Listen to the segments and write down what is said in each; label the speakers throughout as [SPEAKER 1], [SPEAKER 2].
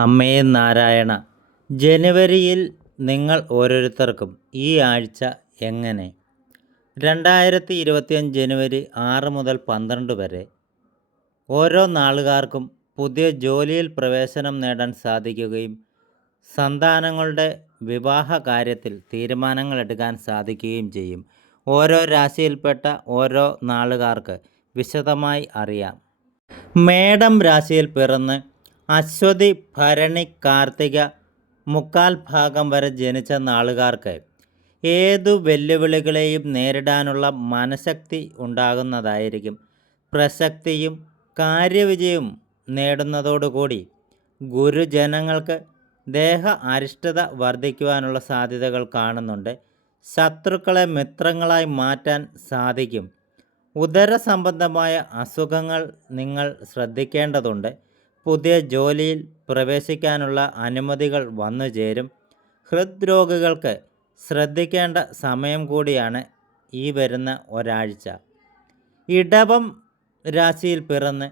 [SPEAKER 1] അമ്മേ നാരായണ ജനുവരിയിൽ നിങ്ങൾ ഓരോരുത്തർക്കും ഈ ആഴ്ച എങ്ങനെ? രണ്ടായിരത്തി ഇരുപത്തിയഞ്ച് ജനുവരി ആറ് മുതൽ പന്ത്രണ്ട് വരെ ഓരോ നാളുകാർക്കും പുതിയ ജോലിയിൽ പ്രവേശനം നേടാൻ സാധിക്കുകയും സന്താനങ്ങളുടെ വിവാഹ കാര്യത്തിൽ തീരുമാനങ്ങൾ എടുക്കാൻ സാധിക്കുകയും ചെയ്യും. ഓരോ രാശിയിൽപ്പെട്ട ഓരോ നാളുകാർക്ക് വിശദമായി അറിയാം. മേടം രാശിയിൽ പിറന്ന് അശ്വതി ഭരണി കാർത്തിക മുക്കാൽ ഭാഗം വരെ ജനിച്ച നാളുകാർക്ക് ഏതു വെല്ലുവിളികളെയും നേരിടാനുള്ള മനഃശക്തി ഉണ്ടാകുന്നതായിരിക്കും. പ്രസക്തിയും കാര്യവിജയവും നേടുന്നതോടുകൂടി ഗുരുജനങ്ങൾക്ക് ദേഹ അരിഷ്ടത വർദ്ധിക്കുവാനുള്ള സാധ്യതകൾ കാണുന്നുണ്ട്. ശത്രുക്കളെ മിത്രങ്ങളായി മാറ്റാൻ സാധിക്കും. ഉദര സംബന്ധമായ അസുഖങ്ങൾ നിങ്ങൾ ശ്രദ്ധിക്കേണ്ടതുണ്ട്. പുതിയ ജോലിയിൽ പ്രവേശിക്കാനുള്ള അനുമതികൾ വന്നു ചേരും. ഹൃദ്രോഗികൾക്ക് ശ്രദ്ധിക്കേണ്ട സമയം കൂടിയാണ് ഈ വരുന്ന ഒരാഴ്ച. ഇടവം രാശിയിൽ പിറന്ന്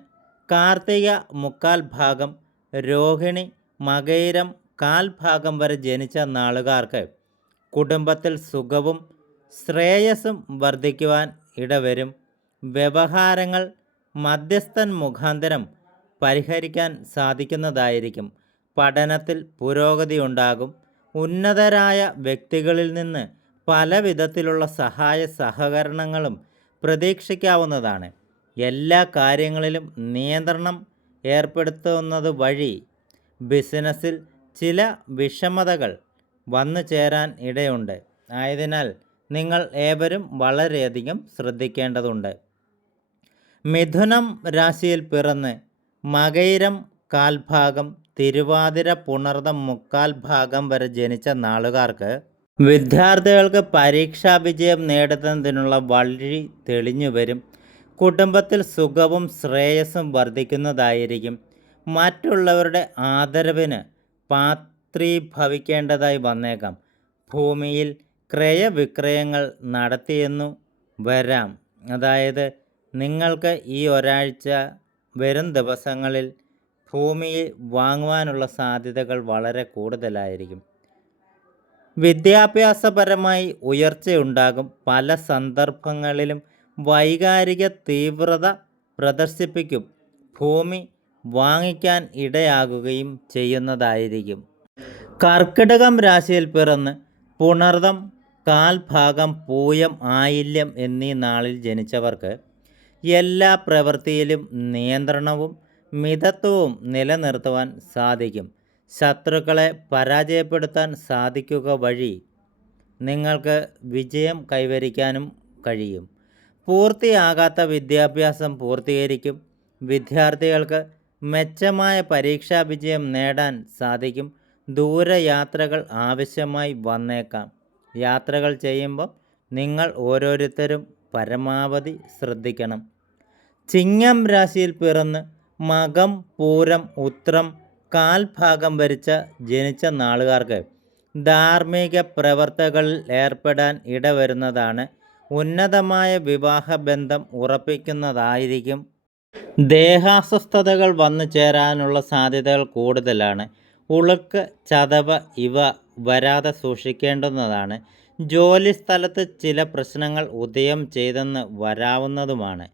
[SPEAKER 1] കാർത്തിക മുക്കാൽ ഭാഗം രോഹിണി മകയിരം കാൽ ഭാഗം വരെ ജനിച്ച നാളുകാർക്ക് കുടുംബത്തിൽ സുഖവും ശ്രേയസ്സും വർദ്ധിക്കുവാൻ ഇടവരും. വ്യവഹാരങ്ങൾ മധ്യസ്ഥൻ മുഖാന്തരം പരിഹരിക്കാൻ സാധിക്കുന്നതായിരിക്കും. പഠനത്തിൽ പുരോഗതി ഉണ്ടാകും. ഉന്നതരായ വ്യക്തികളിൽ നിന്ന് പല വിധത്തിലുള്ള സഹായ സഹകരണങ്ങളും പ്രതീക്ഷിക്കാവുന്നതാണ്. എല്ലാ കാര്യങ്ങളിലും നിയന്ത്രണം ഏർപ്പെടുത്തുന്നത് വഴി ബിസിനസ്സിൽ ചില വിഷമതകൾ വന്നു ചേരാൻ ഇടയുണ്ട്. ആയതിനാൽ നിങ്ങൾ ഏവരും വളരെയധികം ശ്രദ്ധിക്കേണ്ടതുണ്ട്. മിഥുനം രാശിയിൽ പിറന്ന് മകയിരം കാൽഭാഗം തിരുവാതിര പുണർതം മുക്കാൽ ഭാഗം വരെ ജനിച്ച നാളുകാർക്ക് വിദ്യാർത്ഥികൾക്ക് പരീക്ഷാ വിജയം നേടുന്നതിനുള്ള വഴി തെളിഞ്ഞു വരും. കുടുംബത്തിൽ സുഖവും ശ്രേയസ്സും വർദ്ധിക്കുന്നതായിരിക്കും. മറ്റുള്ളവരുടെ ആദരവിന് പാത്രീഭവിക്കേണ്ടതായി വന്നേക്കാം. ഭൂമിയിൽ ക്രയവിക്രയങ്ങൾ നടത്തിയെന്നു വരാം. അതായത് നിങ്ങൾക്ക് ഈ ഒരാഴ്ച വരും ദിവസങ്ങളിൽ ഭൂമി വാങ്ങുവാനുള്ള സാധ്യതകൾ വളരെ കൂടുതലായിരിക്കും. വിദ്യാഭ്യാസപരമായി ഉയർച്ചയുണ്ടാകും. പല സന്ദർഭങ്ങളിലും വൈകാരിക തീവ്രത പ്രദർശിപ്പിക്കും. ഭൂമി വാങ്ങിക്കാൻ ഇടയാകുകയും ചെയ്യുന്നതായിരിക്കും. കർക്കിടകം രാശിയിൽ പിറന്ന് പുണർതം കാൽഭാഗം പൂയം ആയില്യം എന്നീ നാളിൽ ജനിച്ചവർക്ക് എല്ലാ പ്രവൃത്തിയിലും നിയന്ത്രണവും മിതത്വവും നിലനിർത്തുവാൻ സാധിക്കും. ശത്രുക്കളെ പരാജയപ്പെടുത്താൻ സാധിക്കുക വഴി നിങ്ങൾക്ക് വിജയം കൈവരിക്കാനും കഴിയും. പൂർത്തിയാകാത്ത വിദ്യാഭ്യാസം പൂർത്തീകരിക്കും. വിദ്യാർത്ഥികൾക്ക് മെച്ചമായ പരീക്ഷാ വിജയം നേടാൻ സാധിക്കും. ദൂരയാത്രകൾ ആവശ്യമായി വന്നേക്കാം. യാത്രകൾ ചെയ്യുമ്പോൾ നിങ്ങൾ ഓരോരുത്തരും പരമാവധി ശ്രദ്ധിക്കണം. ചിങ്ങം രാശിയിൽ പിറന്ന് മകം പൂരം ഉത്രം കാൽഭാഗം വരിച്ച ജനിച്ച നാളുകാർക്ക് ധാർമ്മിക പ്രവർത്തകളിൽ ഏർപ്പെടാൻ ഇടവരുന്നതാണ്. ഉന്നതമായ വിവാഹബന്ധം ഉറപ്പിക്കുന്നതായിരിക്കും. ദേഹാസ്വസ്ഥതകൾ വന്നു ചേരാനുള്ള സാധ്യതകൾ കൂടുതലാണ്. ഉളുക്ക് ചതവ് ഇവ വരാതെ സൂക്ഷിക്കേണ്ടുന്നതാണ്. ജോലി സ്ഥലത്ത് ചില പ്രശ്നങ്ങൾ ഉദയം ചെയ്തെന്ന് വരാവുന്നതുമാണ്.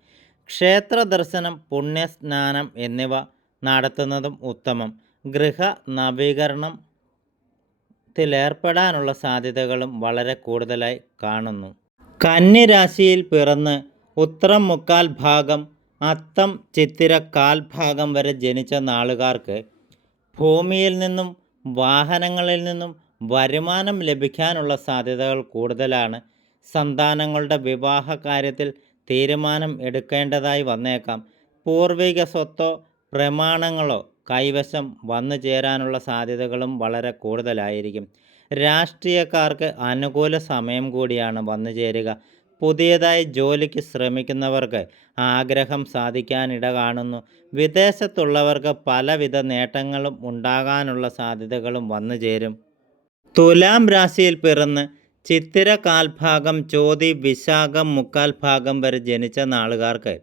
[SPEAKER 1] ക്ഷേത്ര ദർശനം പുണ്യസ്നാനം എന്നിവ നടത്തുന്നതും ഉത്തമം. ഗൃഹ നവീകരണത്തിലേർപ്പെടാനുള്ള സാധ്യതകളും വളരെ കൂടുതലായി കാണുന്നു. കന്നിരാശിയിൽ പിറന്ന് ഉത്തരം മുക്കാൽ ഭാഗം അത്തം ചിത്തിര കാൽ ഭാഗം വരെ ജനിച്ച നാളുകാർക്ക് ഭൂമിയിൽ നിന്നും വാഹനങ്ങളിൽ നിന്നും വരുമാനം ലഭിക്കാനുള്ള സാധ്യതകൾ കൂടുതലാണ്. സന്താനങ്ങളുടെ വിവാഹ കാര്യത്തിൽ തീരുമാനം എടുക്കേണ്ടതായി വന്നേക്കാം. പൂർവിക സ്വത്തോ പ്രമാണങ്ങളോ കൈവശം വന്നു ചേരാനുള്ള സാധ്യതകളും വളരെ കൂടുതലായിരിക്കും. രാഷ്ട്രീയക്കാർക്ക് അനുകൂല സമയം കൂടിയാണ് വന്നു ചേരുക. പുതിയതായി ജോലിക്ക് ശ്രമിക്കുന്നവർക്ക് ആഗ്രഹം സാധിക്കാനിട കാണുന്നു വിദേശത്തുള്ളവർക്ക് പലവിധ നേട്ടങ്ങളും ഉണ്ടാകാനുള്ള സാധ്യതകളും വന്നു ചേരും. തുലാം രാശിയിൽ പിറന്ന് ചിത്തിര കാൽഭാഗം ചോതി വിശാഖം മുക്കാൽ ഭാഗം വരെ ജനിച്ച നാളുകാർക്ക്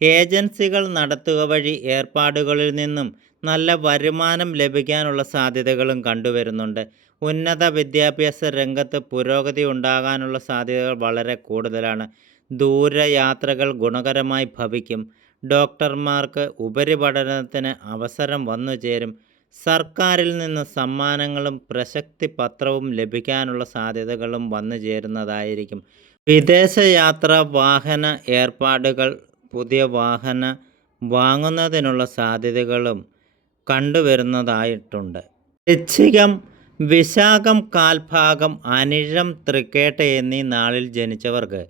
[SPEAKER 1] ഏജൻസികൾ നടത്തുക വഴി ഏർപ്പാടുകളിൽ നിന്നും നല്ല വരുമാനം ലഭിക്കാനുള്ള സാധ്യതകളും കണ്ടുവരുന്നുണ്ട്. ഉന്നത വിദ്യാഭ്യാസ രംഗത്ത് പുരോഗതി ഉണ്ടാകാനുള്ള സാധ്യതകൾ വളരെ കൂടുതലാണ്. ദൂരയാത്രകൾ ഗുണകരമായി ഭവിക്കും. ഡോക്ടർമാർക്ക് ഉപരിപഠനത്തിന് അവസരം വന്നു ചേരും സർക്കാരിൽ നിന്ന് സമ്മാനങ്ങളും പ്രശസ്തി പത്രവും ലഭിക്കാനുള്ള സാധ്യതകളും വന്നു ചേരുന്നതായിരിക്കും. വിദേശയാത്ര വാഹന ഏർപ്പാടുകൾ പുതിയ വാഹന വാങ്ങുന്നതിനുള്ള സാധ്യതകളും കണ്ടുവരുന്നതായിട്ടുണ്ട്. വൃശ്ചികം വിശാഖം കാൽഭാഗം അനിഴം തൃക്കേട്ട എന്നീ നാളിൽ ജനിച്ചവർക്ക്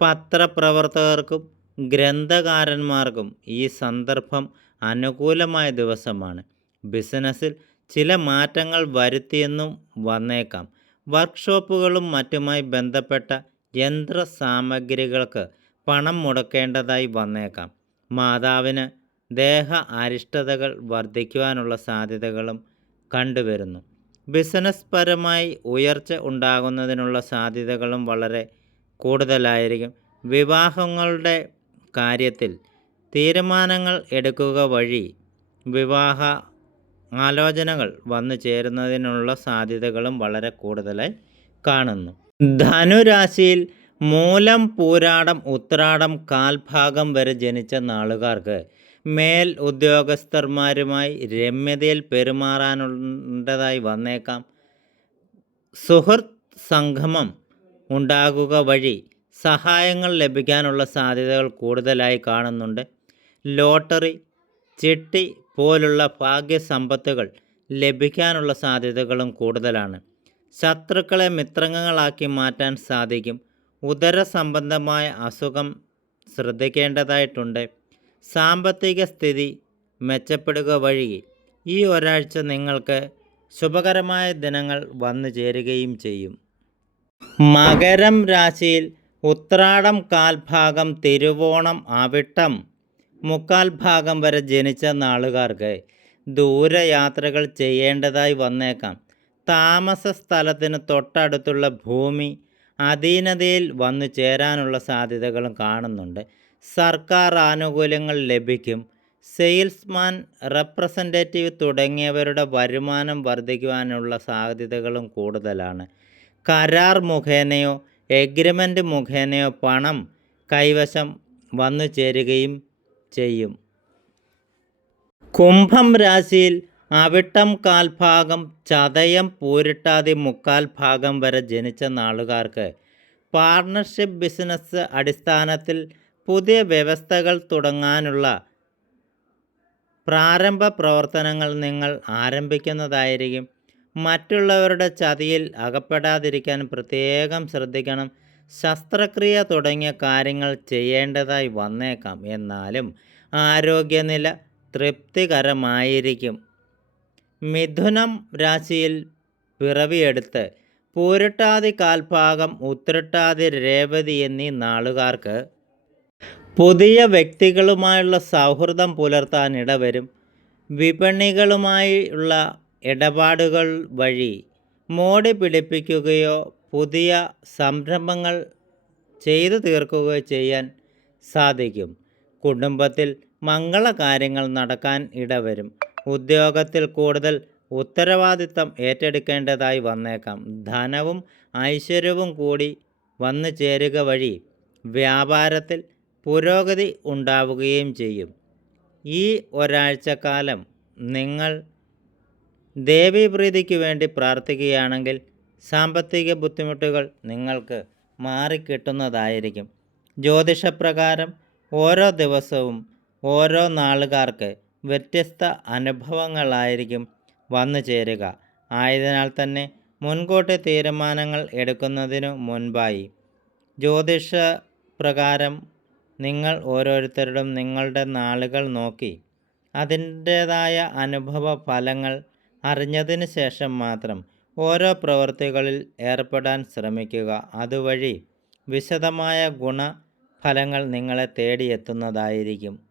[SPEAKER 1] പത്രപ്രവർത്തകർക്കും ഗ്രന്ഥകാരന്മാർക്കും ഈ സന്ദർഭം അനുകൂലമായ ദിവസമാണ്. ബിസിനസ്സിൽ ചില മാറ്റങ്ങൾ വരുത്തിയെന്നും വന്നേക്കാം. വർക്ക്ഷോപ്പുകളും മറ്റുമായി ബന്ധപ്പെട്ട യന്ത്ര സാമഗ്രികൾക്ക് പണം മുടക്കേണ്ടതായി വന്നേക്കാം. മാതാവിന് ദേഹ അരിഷ്ടതകൾ വർദ്ധിക്കുവാനുള്ള സാധ്യതകളും കണ്ടുവരുന്നു. ബിസിനസ് പരമായി ഉയർച്ച ഉണ്ടാകുന്നതിനുള്ള സാധ്യതകളും വളരെ കൂടുതലായിരിക്കും. വിവാഹങ്ങളുടെ കാര്യത്തിൽ തീരുമാനങ്ങൾ എടുക്കുക വഴി വിവാഹ ആലോചനകൾ വന്നു ചേരുന്നതിനുള്ള സാധ്യതകളും വളരെ കൂടുതലായി കാണുന്നു. ധനുരാശിയിൽ മൂലം പൂരാടം ഉത്രാടം കാൽഭാഗം വരെ ജനിച്ച നാളുകാർക്ക് മേൽ ഉദ്യോഗസ്ഥന്മാരുമായി രമ്യതയിൽ പെരുമാറാനുണ്ടതായി വന്നേക്കാം. സുഹൃത്ത് സംഗമം ഉണ്ടാകുക വഴി സഹായങ്ങൾ ലഭിക്കാനുള്ള സാധ്യതകൾ കൂടുതലായി കാണുന്നുണ്ട്. ലോട്ടറി ചിട്ടി പോലുള്ള ഭാഗ്യസമ്പത്തുകൾ ലഭിക്കാനുള്ള സാധ്യതകളും കൂടുതലാണ്. ശത്രുക്കളെ മിത്രങ്ങളാക്കി മാറ്റാൻ സാധിക്കും. ഉദര സംബന്ധമായ അസുഖം ശ്രദ്ധിക്കേണ്ടതായിട്ടുണ്ട്. സാമ്പത്തിക സ്ഥിതി മെച്ചപ്പെടുക വഴി ഈ ഒരാഴ്ച നിങ്ങൾക്ക് ശുഭകരമായ ദിനങ്ങൾ വന്നു ചേരുകയും ചെയ്യും. മകരം രാശിയിൽ ഉത്രാടം കാൽഭാഗം തിരുവോണം അവിട്ടം മുക്കാൽ ഭാഗം വരെ ജനിച്ച നാളുകാർക്ക് ദൂരയാത്രകൾ ചെയ്യേണ്ടതായി വന്നേക്കാം. താമസ സ്ഥലത്തിന് തൊട്ടടുത്തുള്ള ഭൂമി അധീനതയിൽ വന്നു ചേരാനുള്ള സാധ്യതകളും കാണുന്നുണ്ട്. സർക്കാർ ആനുകൂല്യങ്ങൾ ലഭിക്കും. സെയിൽസ്മാൻ റെപ്രസെന്റേറ്റീവ് തുടങ്ങിയവരുടെ വരുമാനം വർദ്ധിക്കുവാനുള്ള സാധ്യതകളും കൂടുതലാണ്. കരാർ മുഖേനയോ എഗ്രിമെന്റ് മുഖേനയോ പണം കൈവശം വന്നു ചേരുകയും ചെയ്യും. കുംഭം രാശിയിൽ അവിട്ടം കാൽഭാഗം ചതയം പൂരിട്ടാതി മുക്കാൽ ഭാഗം വരെ ജനിച്ച നാളുകാർക്ക് പാർട്ണർഷിപ്പ് ബിസിനസ് അടിസ്ഥാനത്തിൽ പുതിയ വ്യവസ്ഥകൾ തുടങ്ങാനുള്ള പ്രാരംഭ പ്രവർത്തനങ്ങൾ നിങ്ങൾ ആരംഭിക്കുന്നതായിരിക്കും. മറ്റുള്ളവരുടെ ചതിയിൽ അകപ്പെടാതിരിക്കാൻ പ്രത്യേകം ശ്രദ്ധിക്കണം. ശസ്ത്രക്രിയ തുടങ്ങിയ കാര്യങ്ങൾ ചെയ്യേണ്ടതായി വന്നേക്കാം. എന്നാലും ആരോഗ്യനില തൃപ്തികരമായിരിക്കും. മിഥുനം രാശിയിൽ പിറവിയെടുത്ത് പൂരട്ടാതി കാൽഭാഗം ഉത്രട്ടാതി രേവതി എന്നീ നാളുകാർക്ക് പുതിയ വ്യക്തികളുമായുള്ള സൗഹൃദം പുലർത്താൻ ഇടവരും. വിപണികളുമായുള്ള ഇടപാടുകൾ വഴി മോടി പിടിപ്പിക്കുകയോ പുതിയ സംരംഭങ്ങൾ ചെയ്തു തീർക്കുക ചെയ്യാൻ സാധിക്കും. കുടുംബത്തിൽ മംഗളകാര്യങ്ങൾ നടക്കാൻ ഇടവരും. ഉദ്യോഗത്തിൽ കൂടുതൽ ഉത്തരവാദിത്തം ഏറ്റെടുക്കേണ്ടതായി വന്നേക്കാം. ധനവും ഐശ്വര്യവും കൂടി വന്നു ചേരുക വഴി വ്യാപാരത്തിൽ പുരോഗതി ഉണ്ടാവുകയും ചെയ്യും. ഈ ഒരാഴ്ചക്കാലം നിങ്ങൾ ദേവീപ്രീതിക്ക് വേണ്ടി പ്രാർത്ഥിക്കുകയാണെങ്കിൽ സാമ്പത്തിക ബുദ്ധിമുട്ടുകൾ നിങ്ങൾക്ക് മാറിക്കിട്ടുന്നതായിരിക്കും. ജ്യോതിഷപ്രകാരം ഓരോ ദിവസവും ഓരോ നാളുകാർക്ക് വ്യത്യസ്ത അനുഭവങ്ങളായിരിക്കും വന്നു ചേരുക. ആയതിനാൽ തന്നെ മുൻകൂട്ടി തീരുമാനങ്ങൾ എടുക്കുന്നതിനു മുൻപായി ജ്യോതിഷ പ്രകാരം നിങ്ങൾ ഓരോരുത്തരുടെയും നിങ്ങളുടെ നാളുകൾ നോക്കി അതിന്റേതായ അനുഭവ ഫലങ്ങൾ അറിഞ്ഞതിന് ശേഷം മാത്രം ഓരോ പ്രവൃത്തികളിൽ ഏർപ്പെടാൻ ശ്രമിക്കുക. അതുവഴി വിശദമായ ഗുണഫലങ്ങൾ നിങ്ങളെ തേടിയെത്തുന്നതായിരിക്കും.